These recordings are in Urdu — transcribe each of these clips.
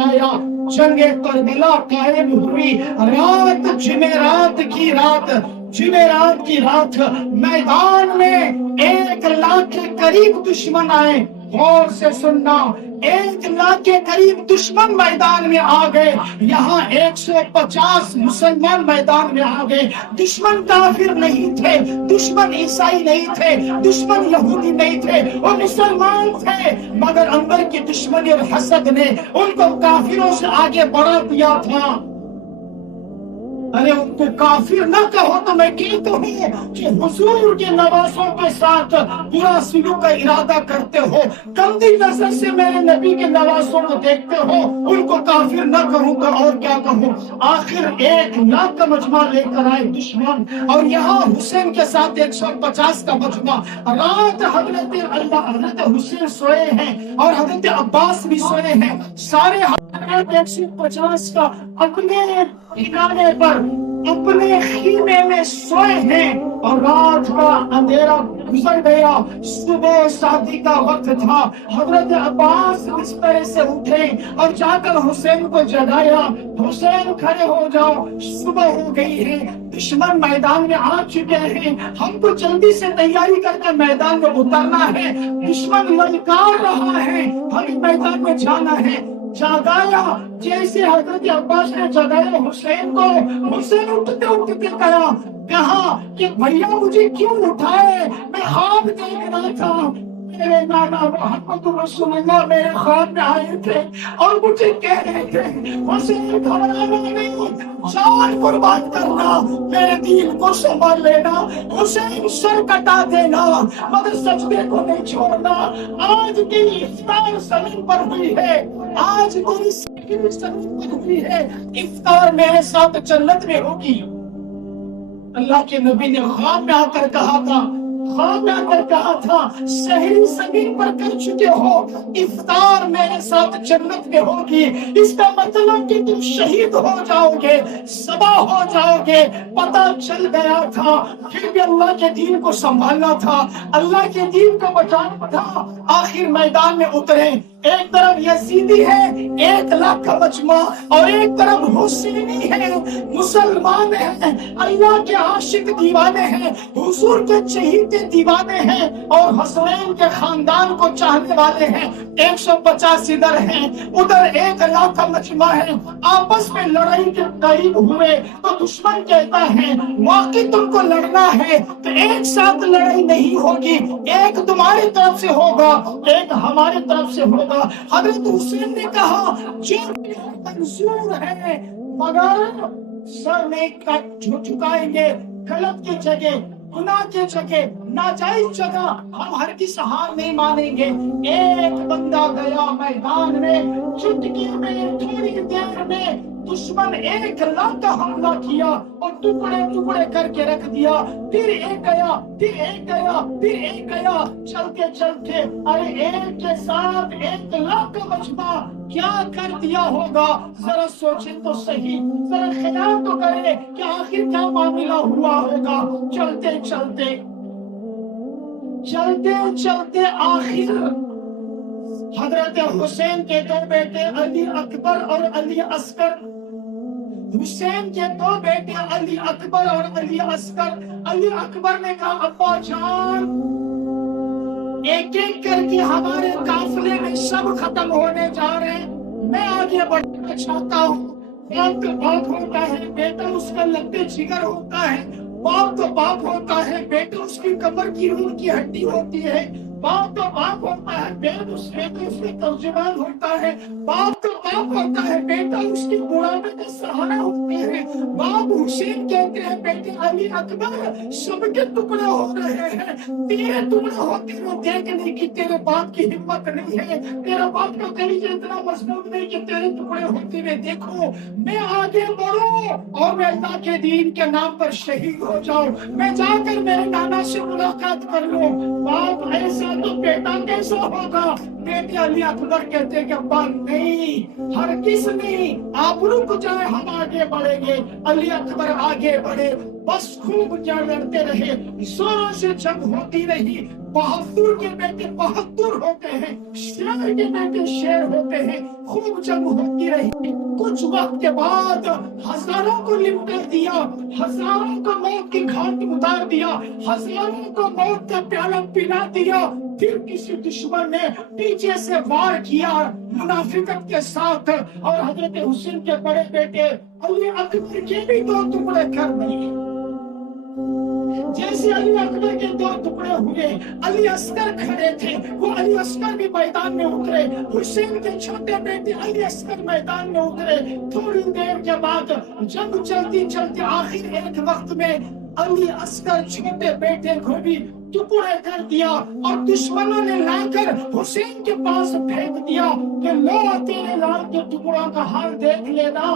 آیا، جنگ کربلا قائم ہوئی، رات جمعرات کی رات میدان میں 1 لاکھ کے قریب دشمن آئے. غور سے سننا، 1 لاکھ کے قریب دشمن میدان میں آ گئے. یہاں 150 مسلمان میدان میں آ گئے. دشمن کافر نہیں تھے، دشمن عیسائی نہیں تھے، دشمن یہودی نہیں تھے، وہ مسلمان تھے، مگر اندر کی دشمنی اور حسد نے ان کو کافروں سے آگے بڑھا دیا تھا. ارے ان کو کافر نہ کہو تو میں کہتا ہوں کہ حضور کے نوازوں کے ساتھ برا سلوک کا ارادہ کرتے ہو، گندی نظر سے میرے نبی کے نوازوں کو دیکھتے ہو، ان کو کافر نہ کہوں تو اور کیا کہوں. آخر 1 لاکھ کا مجمع لے کر آئے دشمن، اور یہاں حسین کے ساتھ 150 کا مجمع. رات حضرت حسین سوئے ہیں اور حضرت عباس بھی سوئے ہیں. سارے 150 کا اپنے ٹھکانے پر اپنے خیمے میں سوئے ہیں، اور رات کا اندھیرا گزر گیا، صبح شادی کا وقت تھا. حضرت عباس بستر سے اٹھے اور جا کر حسین کو جگایا. حسین کھڑے ہو جاؤ، صبح ہو گئی ہے، دشمن میدان میں آ چکے ہیں، ہم کو جلدی سے تیاری کر کے میدان میں اترنا ہے، دشمن للکار رہا ہے، ہمیں میدان میں جانا ہے. جگایا، جیسے حضرت عباس نے جگایا حسین کو، حسین اٹھتے اٹھتے کہا کہ بھیا مجھے کیوں اٹھائے، میں خواب دیکھ رہا تھا، میرے نانا محمد رسول اللہ میرے خواب میں آئے تھے اور مجھے کہہ رہے تھے حسین گھبرانا نہیں، جان قربان کرنا، میرے دین کو سنبھال لینا، حسین سر کٹا دینا مگر سجدے کو نہیں چھوڑنا. آج تیری افطار زمین پر ہوئی ہے، آج تیری زمین پر ہوئی ہے، افطار میرے ساتھ جنت میں ہوگی. اللہ کے نبی نے خواب میں آ کر کہا تھا شہری زمین پر کر چکے ہو، افطار میرے ساتھ جنت میں ہوگی. اس کا مطلب کہ تم شہید ہو جاؤ گے، صبا ہو جاؤ گے. پتہ چل گیا تھا، پھر بھی اللہ کے دین کو سنبھالنا تھا، اللہ کے دین کو بچانا تھا. آخر میدان میں اترے، ایک طرف یزیدی ہے 1 لاکھ کا مجمع، اور ایک طرف حسینی ہے، مسلمان ہیں، اللہ کے عاشق دیوانے ہیں، حضور کے چہیتے دیوانے ہیں، اور حسنین کے خاندان کو چاہنے والے ہیں. 150 ادھر ہیں، ادھر 1 لاکھ کا مجمع ہے. آپس میں لڑائی کے قریب ہوئے تو دشمن کہتا ہے واقعی تم کو لڑنا ہے تو ایک ساتھ لڑائی نہیں ہوگی، ایک تمہاری طرف سے ہوگا، ایک ہماری طرف سے ہوگا. حضرت حسین نے کہا جو منظور ہے، مگر سر نہیں جھکائیں گے، غلط کی جگہ، گناہ کی جگہ، ناجائز جگہ ہم ہرگز ہار نہیں مانیں گے. ایک بندہ گیا میدان میں، چٹکی میں تھوڑی دیر میں دشمن 1 لاکھ کا حملہ کیا اور ٹکڑے ٹکڑے کر کے رکھ دیا. پھر ایک گیا، پھر ایک گیا، پھر ایک گیا، چلتے چلتے ارے ایک کے ساتھ 1 لاکھ کا مجمع کیا کر دیا ہوگا. ذرا سوچیں تو صحیح، ذرا خیال تو کریں کہ آخر کیا معاملہ ہوا ہوگا. چلتے چلتے چلتے چلتے آخر حضرت حسین کے 2 بیٹے علی اکبر اور علی اصغر، حسین کے 2 بیٹے علی اکبر اور علی اصغر. علی اکبر نے کہا ابا جان ایک ایک کر کے ہمارے قافلے میں سب ختم ہونے جا رہے ہیں، میں آگے بڑھنا چاہتا ہوں. باپ تو باپ ہوتا ہے، بیٹا اس کا لبے جگر ہوتا ہے، باپ تو باپ ہوتا ہے، بیٹا اس کی کمر کی روح کی ہڈی ہوتی ہے، باپ تو باپ ہوتا ہے، بیٹا اس کی ترجمان ہوتا ہے، باپ تو باپ ہوتا ہے، بیٹا اس کی بڑھاپے کا سہارا ہوتے ہیں. باپ حسین کہتے ہیں بیٹے علی اکبر سب کے ٹکڑے ہو رہے ہیں، تیرے ٹکڑے ہوتے ہوئے دیکھنے کی تیرے باپ کی ہمت نہیں ہے، تیرا باپ کا کلیجہ اتنا مضبوط نہیں کہ تیرے ٹکڑے ہوتے ہوئے دیکھو. میں آگے بڑھوں اور میں اللہ کے دین کے نام پر شہید ہو جاؤں، میں جا کر میرے نانا سے ملاقات کر لوں. باپ ایسا تو بیٹا کیسا ہوگا، بیٹے علی اکبر کہتے کہ ابا نہیں، ہرگز نہیں، آپ رک جائیں، ہم آگے بڑھیں گے۔ علی اکبر آگے بڑھے، بس خوب جنگ لڑتے رہے، زوروں سے جنگ ہوتی رہی۔ بہادر کے بیٹے بہادر ہوتے ہیں، شیر کے بیٹے شیر ہوتے ہیں، خوب جنگ ہوتی رہی۔ کچھ وقت کے بعد ہزاروں کو لپٹ دیا، ہزاروں کو موت کی گھاٹ اتار دیا، ہزاروں کو موت کا پیالہ پلا دیا۔ پھر کسی دشمن نے پیچھے سے وار کیا منافقت کے ساتھ، اور حضرت حسین کے بڑے بیٹے علی اکبر کے بھی دو ٹکڑے کر دیے۔ جیسے علی اکبر کے دو ٹکڑے ہوئے، علی اصغر کھڑے تھے، وہ علی اصغر بھی میدان میں اترے، حسین کے چھوٹے بیٹے علی اصغر میدان میں اترے۔ تھوڑی دیر کے بعد جنگ چلتی چلتی آخر ایک وقت میں علی اصغر چھوٹے بیٹے کو بھی ٹکڑے کر دیا، اور دشمنوں نے لا کر حسین کے پاس پھینک دیا کہ لو تیرے لال کے ٹکڑوں کا حال دیکھ لینا۔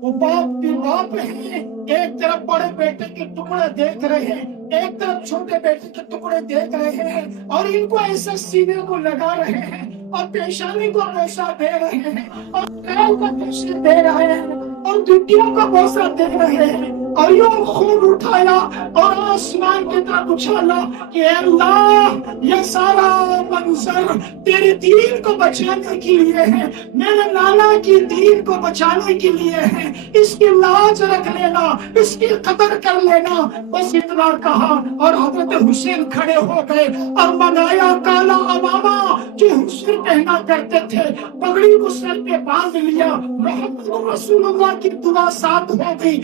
وہ باپ بھی باپ ہے، ایک طرف بڑے بیٹے کے ٹکڑے دیکھ رہے ہیں، ایک طرف چھوٹے بیٹے کے ٹکڑے دیکھ رہے ہیں، اور ان کو ایسا سینے کو لگا رہے ہیں، اور پیشانی کو بوسہ دے رہے ہیں، اور پیر کو بوسہ دے رہے ہیں، اور گھٹنوں کو بوسہ دے رہے ہیں، اور یوں خون اٹھایا اور آسمان کی طرف اچھالا کہ اے اللہ، یہ سارا منظر تیرے دین کو بچانے کے لیے ہے، میرے نانا کی دین کو بچانے کے لیے ہے، اس کی لاج رکھ لینا، اس کی قدر کر لینا۔ بس اتنا کہا اور حضرت حسین کھڑے ہو گئے اور منگایا کالا امامہ جو حسین پہنا کرتے تھے، پگڑی کو سر پہ باندھ لیا، محمد رسول اللہ کی دعا ساتھ ہو گئی،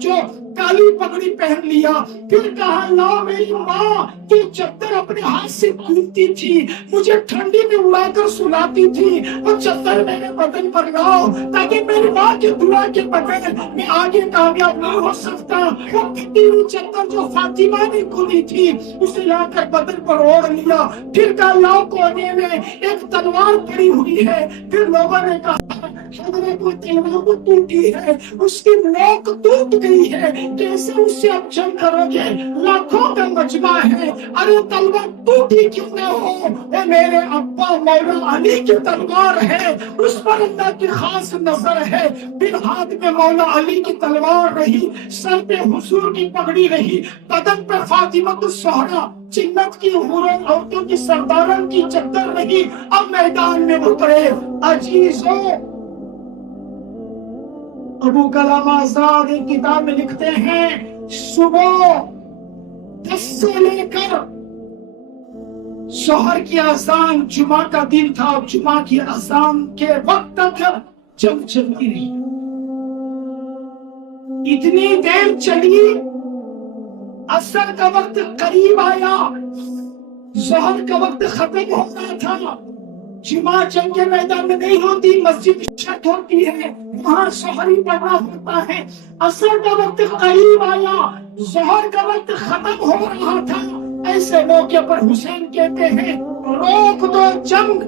جو کالی پگڑی پہن لیا۔ پھر کہا لاؤ میری ماں، تو چادر اپنے ہاتھ سے کھولتی تھی، مجھے ٹھنڈی میں اڑا کر سلاتی تھی، وہ چادر میرے بدن پر لاؤ تاکہ میری ماں کی دعا کے بغیر میں آگے کامیاب نہیں ہو سکتا۔ وہ پھٹی ہوئی چادر جو فاطمہ نے کھولی تھی اسے لا کر بدن پر اوڑھ لیا۔ پھر کہا لاؤ کونے میں ایک تلوار پڑی ہوئی ہے۔ پھر لوگوں نے کہا حضرت کو تلوار کو ٹوٹی ہے، اس کی نوک ٹوٹ گئی ہے، کیسے اس سے آپ جنگ کرو گے؟ لاکھوں کا مجمع ہے، ارے تلوار ٹوٹی کیوں نہ ہو؟ وہ میرے ابا مولا علی کی تلوار ہے، اس پر اللہ کی خاص نظر ہے۔ پھر ہاتھ میں مولا علی کی تلوار رہی، سر پہ حضور کی پگڑی رہی، بدن پہ فاطمہ الزہرا جنت کی حوروں عورتوں کی سرداروں کی چادر رہی۔ اب میدان میں اترے۔ عزیزوں، ابو کلام آزاد ایک کتاب میں لکھتے ہیں صبح 10 سے لے کر ظہر کی اذان، جمعہ کا دن تھا، جمعہ کی اذان کے وقت تک جنگ چلتی رہی۔ اتنی دیر چلی، عصر کا وقت قریب آیا، ظہر کا وقت ختم ہو رہا تھا۔ جمعہ جنگ کے میدان میں نہیں ہوتی، مسجد شٹ ہوتی ہے، وہاں سحری پڑھنا ہوتا ہے۔ عصر کا وقت قریب آیا، ظہر کا وقت ختم ہو رہا تھا۔ ایسے موقع پر حسین کہتے ہیں روک دو جنگ،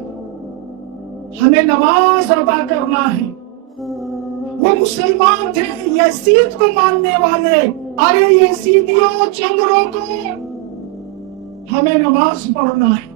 ہمیں نماز ادا کرنا ہے۔ وہ مسلمان تھے، یزید کو ماننے والے، ارے یزیدیوں جنگ روکو، ہمیں نماز پڑھنا ہے۔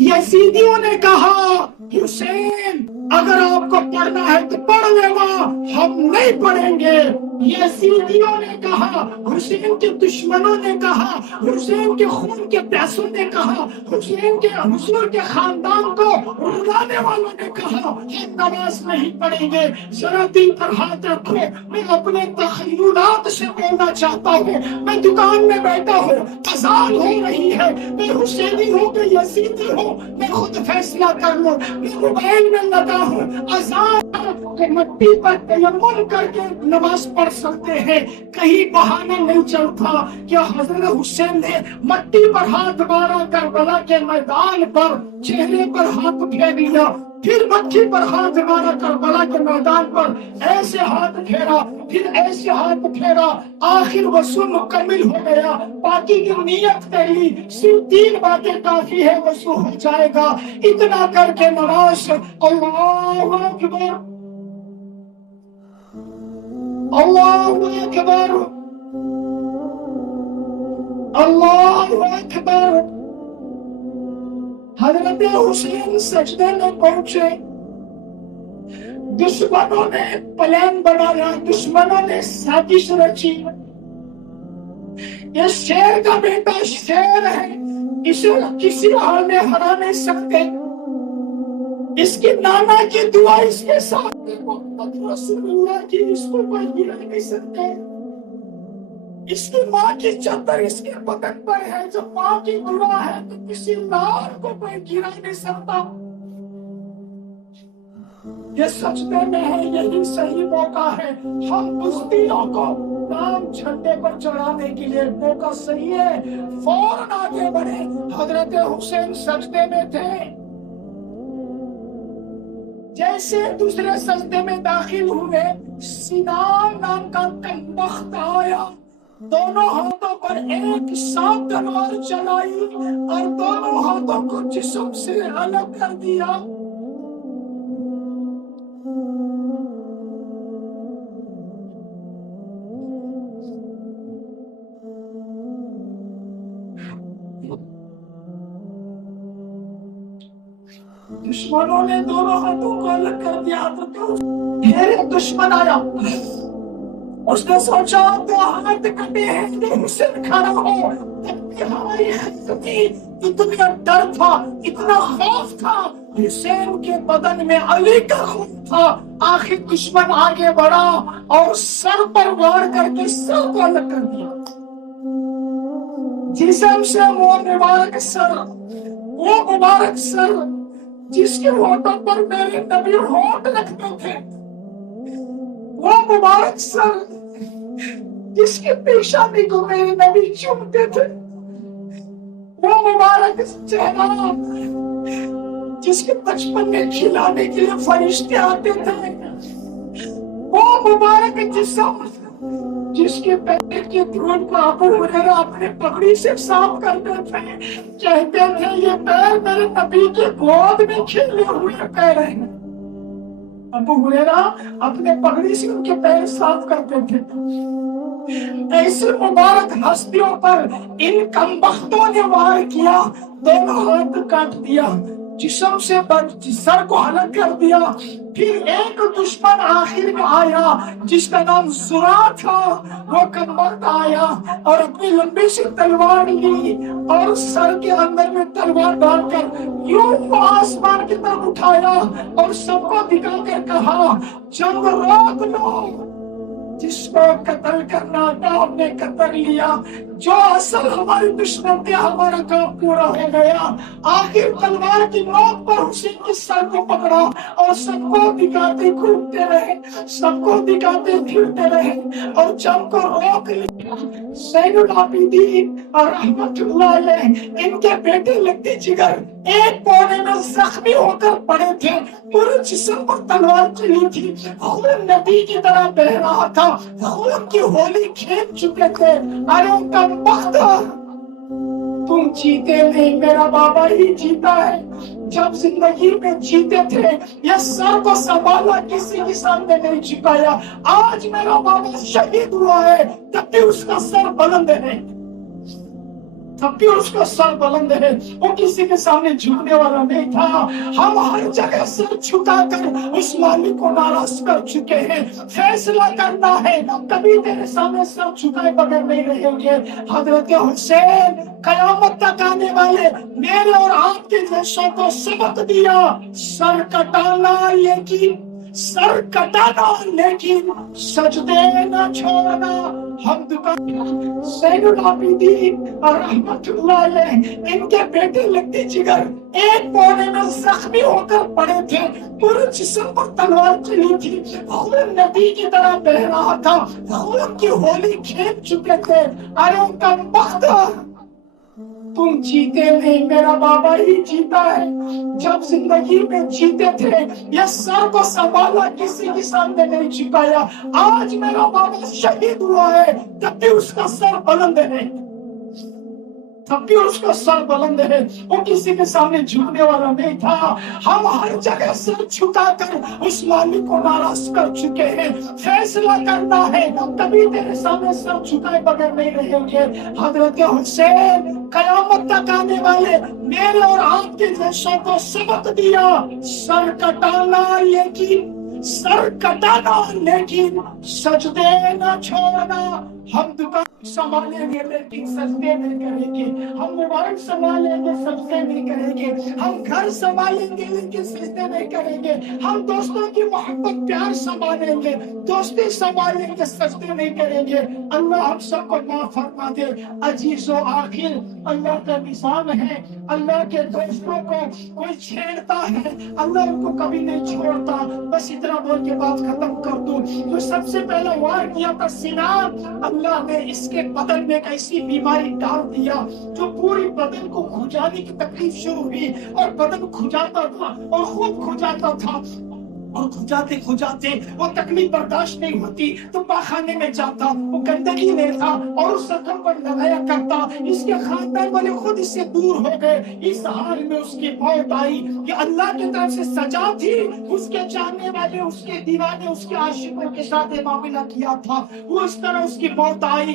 یزیدیوں نے کہا حسین اگر آپ کو پڑھنا ہے تو پڑھ لینا، ہم نہیں پڑھیں گے۔ یزیدیوں نے کہا، حسین کے دشمنوں نے کہا، حسین کے خون کے پیاسوں نے کہا، حسین کے حضور کے خاندان کو رلانے والوں نے کہا ہم نماز نہیں پڑھیں گے۔ ذرا دل پر ہاتھ رکھو، میں اپنے تخیلات سے بولنا چاہتا ہوں۔ میں دکان میں بیٹھا ہوں، اذان ہو رہی ہے، میں حسینی ہوں کہ یزیدی ہوں، میں خود فیصلہ کر لوں۔ میں موبائل میں لگا ہوں، اذان کہ مٹی پر تیمم کر کے نماز پڑھ سکتے ہیں، کہیں بہانہ نہیں چلتا۔ کیا حضرت حسین نے مٹی پر ہاتھ مارا، کربلا کے میدان پر چہرے پر ہاتھ پھیر لیا، پھر مٹی پر ہاتھ مارا کربلا کے میدان پر، ایسے ہاتھ پھیرا، پھر ایسے ہاتھ پھیرا، آخر وضو مکمل ہو گیا۔ باقی کی نیت کر لی، صرف 3 باتیں کافی ہے، وضو ہو جائے گا۔ اتنا کر کے نماز، اللہ اکبر، اللہ اکبر، اللہ اکبر، حضرت حسین سجدے میں پہنچے، دشمنوں نے پلان بنایا، دشمنوں نے سازش رچی، یہ شیر کا بیٹا شیر ہے، اسے کسی حال میں ہرا نہیں سکتے، اس کی نانا کی دعا اس کے ساتھ ہے، محمد رسول اللہ کی اس کو کوئی گرا نہیں سکتے، اس کی ماں کی چادر اس کے بدن پر ہے، جب ماں کی دعا ہے تو کسی لال کو کوئی گرا نہیں سکتا، یہ سجدے میں ہے، یہی صحیح موقع ہے، ہم بزدلوں کو نام جھنڈے پر چڑھانے کے لیے موقع صحیح ہے، فوراً آگے بڑھے۔ حضرت حسین سجدے میں تھے، جیسے دوسرے سجدے میں داخل ہوئے، سنان نام کا کمبخت آیا، دونوں ہاتھوں پر ایک ساتھ تلوار چلائی اور دونوں ہاتھوں کو جسم سے الگ کر دیا۔ دشمنوں نے دونوں ہاتھوں کو الگ کر دیا، تو پھر ایک دشمن آیا، اس نے سوچا تو ہاتھ کٹے ہیں کہ حسین کھڑا ہو، تب بھی ہماری اتنا ڈر تھا، اتنا خوف تھا، حسین کے بدن میں علی کا خون تھا، آخر دشمن آگے بڑھا اور سر پر وار کر کے سر کو الگ کر دیا، جسم سے وہ مبارک سر، وہ مبارک سر جس کے ہونٹوں پر میرے نبی ہونٹ رکھتے تھے، وہ مبارک سر جس کی پیشانی کو میرے نبی چومتے تھے، وہ مبارک چہرہ جس کے بچپن میں کھلانے کے لیے فرشتے آتے تھے، وہ مبارک جسم جس کے پیر کے دھول کو ابو ہریرہ اپنے پگڑی سے صاف کرتے تھے، کہتے تھے یہ پیر میرے نبی کے گود میں کھیلے ہوئے پیر ہیں، ابو ہریرہ اپنے پگڑی سے ان کے پیر صاف کرتے تھے۔ ایسے مبارک ہستیوں پر ان کمبختوں نے وار کیا، دونوں ہاتھ کاٹ دیا، جسم سے سر کو الگ کر دیا۔ پھر ایک دشمن آخر میں آیا جس کا نام زرا تھا، وہ کمبخت آیا اور اپنی لمبی سی تلوار لی اور سر کے اندر میں تلوار ڈال کر یوں آسمان کی طرف اٹھایا اور سب کو دکھا کر کہا جنگ روک لو، جس کو قتل کرنا تھا ہم نے قتل لیا، جو اصل ہمارے دشمن تھے ہمارا کام پورا ہو گیا۔ آخر تلوار کی نوک پر حسین کے سر کو پکڑا اور سب کو دکھاتے گھومتے رہے، سب کو دکھاتے پھرتے رہے اور جنگ کو روک لیا۔ زین العابدین اور رحمت اللہ علیہ ان کے بیٹے لگتے جگر ایک کونے میں زخمی ہو کر پڑے تھے، پورے جسم پر تلوار چلی تھی، خون نبی کی طرح بہ رہا تھا، خون کی ہولی کھیل چکے تھے۔ ارے کمبخت، تم جیتے نہیں، میرا بابا ہی جیتا ہے، جب زندگی میں جیتے تھے یہ سر کو سنبھالا، کسی کے سامنے نہیں جھکایا، آج میرا بابا شہید ہوا ہے تب بھی اس کا سر بلند ہے، تب بھی اس کا سر بلند ہے، وہ کسی کے سامنے جھکنے والا نہیں تھا۔ ہم ہر جگہ سر جھکا کر اس مالک کو ناراض کر چکے ہیں، فیصلہ کرنا ہے، کبھی تیرے سامنے سر جھکائے بغیر نہیں رہیں گے۔ حضرت حسین قیامت تک آنے والے میرے اور آپ کے جیسوں کو سبق دیا، سر کٹانا سر کٹانا لیکن سجدے نہ چھوڑنا۔ حمد کا زین العابدین اور رحمت اللہ علیہ ان کے بیٹے لگتے جگر ایک کونے میں زخمی ہو کر پڑے تھے، پورے جسم پر تلوار چلی تھی، خون نبی کی طرح بہ رہا تھا، خون کی ہولی کھیل چکے تھے۔ ارے کمبخت، تم جیتے نہیں، میرا بابا ہی جیتا ہے، جب زندگی میں جیتے تھے یہ سر کو سنبھالا، کسی کے سامنے نہیں جھکایا، آج میرا بابا شہید ہوا ہے تب بھی اس کا سر بلند ہے۔ تب بھی اس کا سر بلند ہے، وہ کسی کے سامنے جھکنے والا نہیں تھا۔ ہم ہر جگہ سر جھکا کر اس مالک کو ناراض کر چکے ہیں۔ فیصلہ کرنا ہے، کبھی تیرے سامنے سر جھکائے بغیر نہیں رہیں گے۔ حضرت حسین قیامت تک آنے والے میرے اور آپ کے جیسوں کو سبق دیا، سر کٹانا لیکن سجدے نہ چھوڑنا۔ ہم دکان سنبھالیں گے لیکن سجدے نہیں کریں گے، ہم موبائل سنبھالیں گے سجدے نہیں کریں گے، ہم گھر سنبھالیں گے لیکن سجدے نہیں کریں گے، ہم دوستوں کی محبت پیار سنبھالیں گے، دوستی سنبھالیں گے، سجدے نہیں کریں گے۔ اللہ ہم سب کو معاف فرما دے۔ عزیز و آخر اللہ کا نظام ہے، اللہ کے دوستوں کو کوئی چھیڑتا ہے اللہ ان کو کبھی نہیں چھوڑتا۔ بس اتنا بول کے بات ختم کر دوں، جو سب سے پہلا وار کیا تھا سنان، اللہ نے اس کے بدن میں ایک ایسی بیماری ڈال دیا جو پوری بدن کو کھجانے کی تکلیف شروع ہوئی، اور بدن کھجاتا تھا اور خود کھجاتا تھا، اور کھجاتے وہ تکلیف برداشت نہیں ہوتی تو پاخانے میں جاتا، وہ گندگی میں تھا اور اس زخم پر لگایا کرتا۔ اس کے خاندان والے خود اس سے دور ہو گئے، اس حال میں اس کی موت آئی۔ یہ اللہ کی طرف سے سزا تھی، اس کے جاننے والے، اس کے دیوانے، اس کے عاشقوں کے ساتھ یہ معاملہ کیا تھا، وہ اس طرح اس کی موت آئی۔